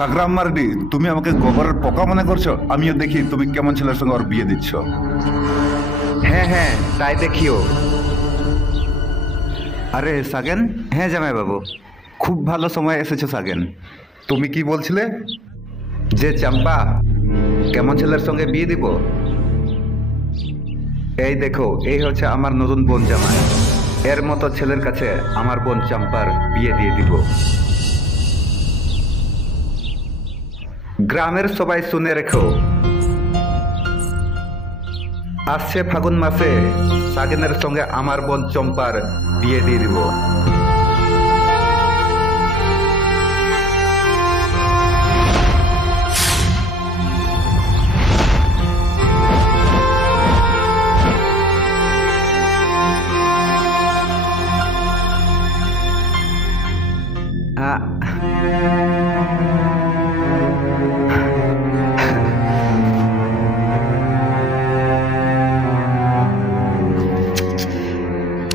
সাগরাম মার্ডি, তুমি আমাকে গোবরের পোকা মনে করছো? আমিও দেখি তুমি কেমন ছেলের সঙ্গে ওর বিয়ে দিচ্ছ। হ্যাঁ হ্যাঁ, তাই দেখিও। আরে সাগেন। হ্যাঁ জামাই বাবু। খুব ভালো সময় এসেছো সাগেন। তুমি কি বলছিলে? যে চম্পা কেমন ছেলের সঙ্গে বিয়ে দিব? এই দেখো, এই হচ্ছে আমার নতুন বোন জামাই। এর মতো ছেলের কাছে আমার বোন চম্পার বিয়ে দিয়ে দিব। গ্রামের সবাই শুনে রেখো, আসছে ফাগুন মাসে সাগেনের সঙ্গে আমার বোন চম্পার বিয়ে দিয়ে দিব।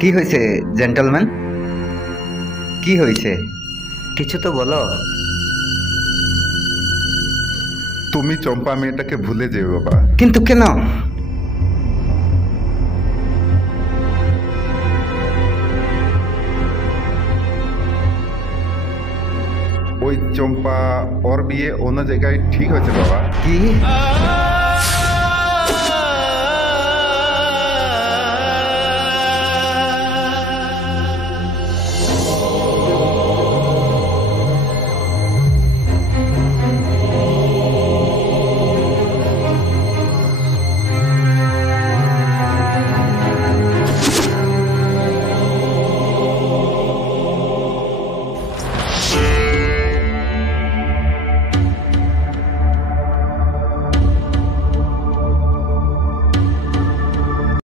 কি হয়েছে জেন্টলম্যান? কি হয়েছে? কিছু তো বলো। তুমি চম্পা মেয়েটাকে ভুলে যেও বাবা। কিন্তু কেন? ওই চম্পা ওর বিয়ে অন্য জায়গায় ঠিক হয়েছে বাবা। কি?